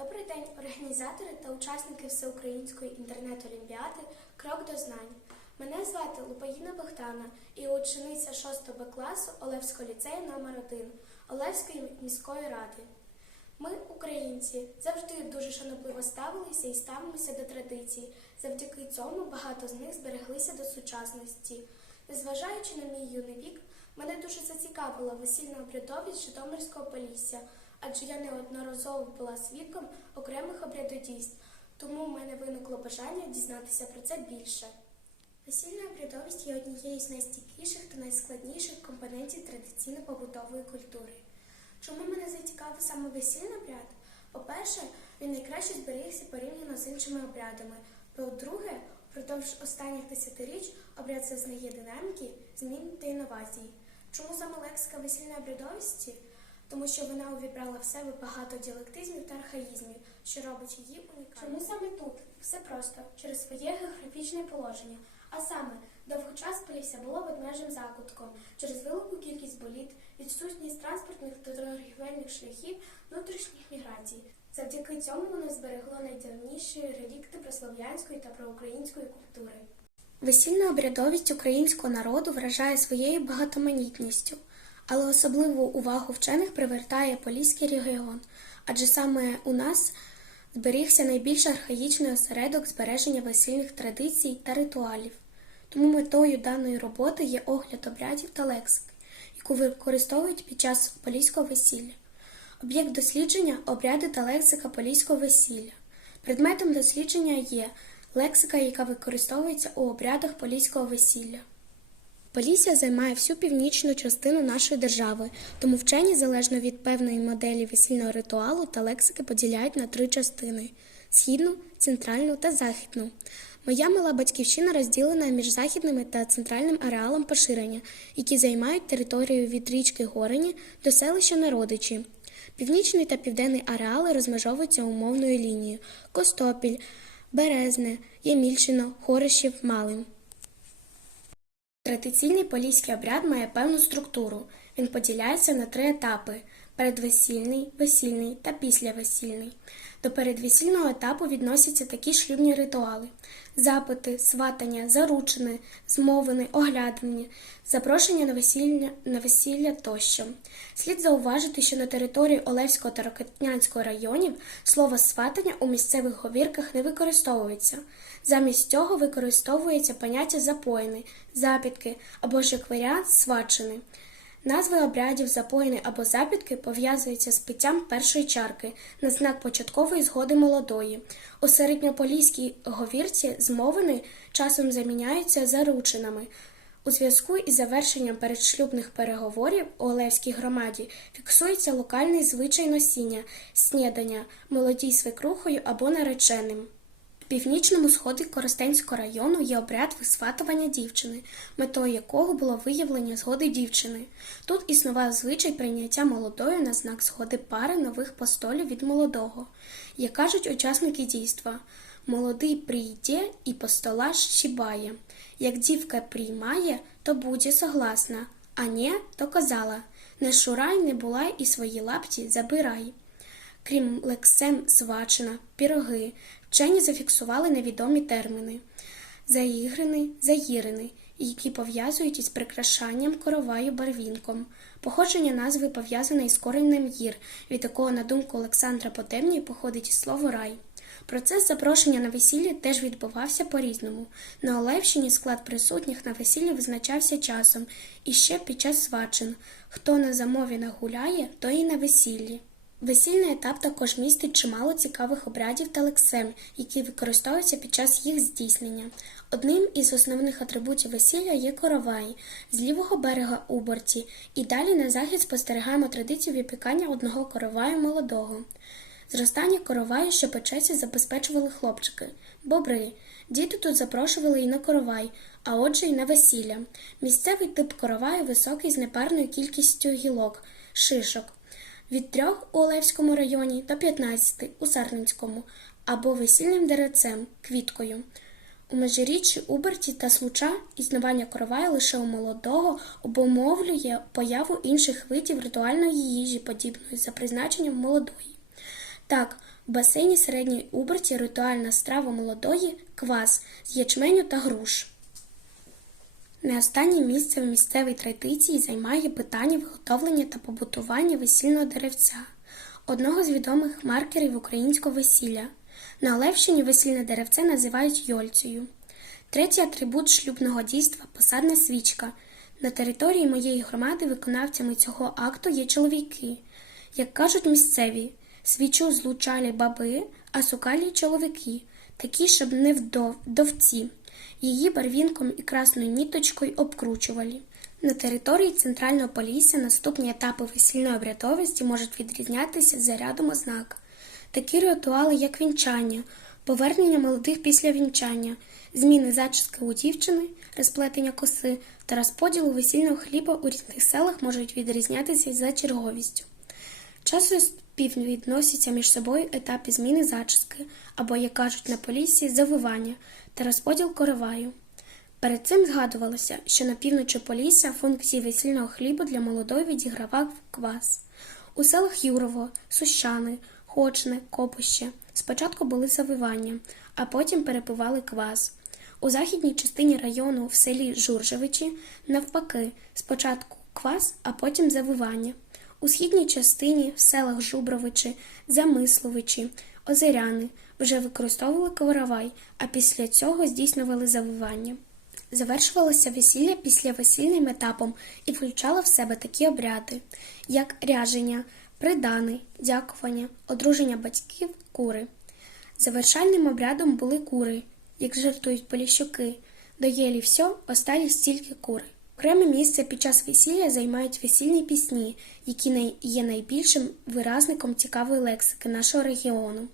Добрий день, організатори та учасники Всеукраїнської інтернет-олімпіади Крок до знань. Мене звати Лупаїна Богдана і учениця 6 Б класу Олевського ліцею номер 1 Олевської міської ради. Ми, українці, завжди дуже шанобливо ставилися і ставимося до традицій. Завдяки цьому багато з них збереглися до сучасності. Незважаючи на мій юний вік, мене дуже зацікавила весільна обрядовість Житомирського Полісся, адже я неодноразово була свідком окремих обрядодійств, тому в мене виникло бажання дізнатися про це більше. Весільна обрядовість є однією з найстійкіших та найскладніших компонентів традиційно-побутової культури. Чому мене зацікавив саме весільний обряд? По-перше, він найкраще зберігся порівняно з іншими обрядами. По-друге, впродовж останніх десятиріч обряд зазнає динаміки, змін та інновацій. Чому саме лексика весільної обрядовості? Тому що вона увібрала в себе багато діалектизмів та архаїзмів, що робить її унікальною. Чому саме тут? Все просто через своє географічне положення. А саме, довгий час Полісся було ведмежим закутком через велику кількість боліт, відсутність транспортних та торгівельних шляхів внутрішніх міграцій. Завдяки цьому воно зберегло найдавніші релікти прослов'янської та проукраїнської культури. Весільна обрядовість українського народу вражає своєю багатоманітністю, але особливу увагу вчених привертає Поліський регіон, адже саме у нас зберігся найбільш архаїчний осередок збереження весільних традицій та ритуалів. Тому метою даної роботи є огляд обрядів та лексики, яку використовують під час поліського весілля. Об'єкт дослідження обряди та лексика поліського весілля. Предметом дослідження є лексика, яка використовується у обрядах поліського весілля. Полісся займає всю північну частину нашої держави, тому вчені залежно від певної моделі весільного ритуалу та лексики поділяють на три частини: східну, центральну та західну. Моя мала батьківщина розділена між західними та центральним ареалом поширення, які займають територію від річки Горені до селища Народичі. Північний та південний ареали розмежовуються умовною лінією Костопіль, Березне, Ємільчино, Хоришів, Малин. Традиційний поліський обряд має певну структуру. Він поділяється на три етапи: передвесільний, весільний та післявесільний. До передвесільного етапу відносяться такі шлюбні ритуали: запити, сватання, заручини, змовини, оглядання, запрошення на весілля, на весілля тощо. Слід зауважити, що на території Олевського та Рокетнянського районів слово сватання у місцевих говірках не використовується. Замість цього використовується поняття запоїни, запітки або ж як варіант свачини. Назви обрядів запоїни або запітки пов'язуються з питтям першої чарки на знак початкової згоди молодої. У середньополіській говірці змовини часом заміняються заручинами. У зв'язку із завершенням передшлюбних переговорів у Олевській громаді фіксується локальний звичай носіння, снідання, молодій свекрухою або нареченим. Північному сході Коростенського району є обряд висватування дівчини, метою якого було виявлення згоди дівчини. Тут існував звичай прийняття молодої на знак згоди пари нових постолів від молодого. Як кажуть учасники дійства, молодий прийде і постола щібає. Як дівка приймає, то буде согласна, а не, то казала не шурай, не була і свої лапті забирай. Крім лексем свачина, піроги, вчені зафіксували невідомі терміни заігрини, заїрини, які пов'язують із прикрашанням короваю барвінком. Походження назви пов'язане із коренем гір, від якого, на думку Олександра Потемні, походить і слово рай. Процес запрошення на весілля теж відбувався по-різному. На Олевщині склад присутніх на весіллі визначався часом і ще під час свачин. Хто на замові нагуляє, той і на весіллі. Весільний етап також містить чимало цікавих обрядів та лексем, які використовуються під час їх здійснення. Одним із основних атрибутів весілля є коровай з лівого берега у борті, і далі на захід спостерігаємо традицію випікання одного короваю молодого. Зростання короваю, що печеться, забезпечували хлопчики, бобри. Діти тут запрошували і на коровай, а отже, і на весілля. Місцевий тип короваю високий з непарною кількістю гілок, шишок. Від трьох у Олевському районі до 15 у Сарненському, або весільним деревцем, квіткою. У межиріччі Уберті та Случа існування короваю лише у молодого обумовлює появу інших видів ритуальної їжі, подібної за призначенням молодої. Так, У басейні середньої уберті ритуальна страва молодої квас з ячменю та груш. Не останнє місце в місцевій традиції займає питання виготовлення та побутування весільного деревця, одного з відомих маркерів українського весілля. На Олевщині весільне деревце називають йольцею. Третій атрибут шлюбного дійства посадна свічка. На території моєї громади виконавцями цього акту є чоловіки. Як кажуть місцеві, свічу злучали баби, а сукалі чоловіки, такі, щоб не вдов, вдовці. Її барвінком і красною ніточкою обкручували. На території Центрального Полісся наступні етапи весільної обрядовості можуть відрізнятися за рядом ознак. Такі ритуали, як вінчання, повернення молодих після вінчання, зміни зачіски у дівчини, розплетення коси та розподілу весільного хліба у різних селах можуть відрізнятися за черговістю. Співвідносяться між собою етапи зміни зачіски, або, як кажуть на полісі, завивання та розподіл короваю. Перед цим згадувалося, що на півночі Полісся функції весільного хліба для молодої відігравав квас. У селах Юрово, Сущани, Хочне, Копище спочатку були завивання, а потім перепивали квас. У західній частині району в селі Журжевичі, навпаки, спочатку квас, а потім завивання. У східній частині в селах Жубровичі, Замисловичі, Озеряни вже використовували коровай, а після цього здійснювали завивання. Завершувалося весілля після весільним етапом і включало в себе такі обряди, як ряження, придани, дякування, одруження батьків, кури. Завершальним обрядом були кури, як жартують поліщуки. Доєлі все, осталі стільки кури. Окреме місце під час весілля займають весільні пісні, які є найбільшим виразником цікавої лексики нашого регіону.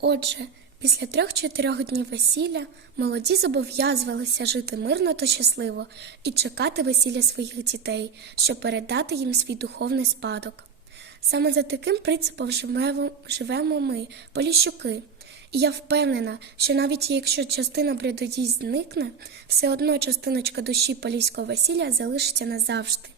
Отже, після трьох-чотирьох днів весілля молоді зобов'язувалися жити мирно та щасливо і чекати весілля своїх дітей, щоб передати їм свій духовний спадок. Саме за таким принципом живемо, ми, поліщуки. І я впевнена, що навіть якщо частина брядодій зникне, все одно частиночка душі поліського весілля залишиться назавжди.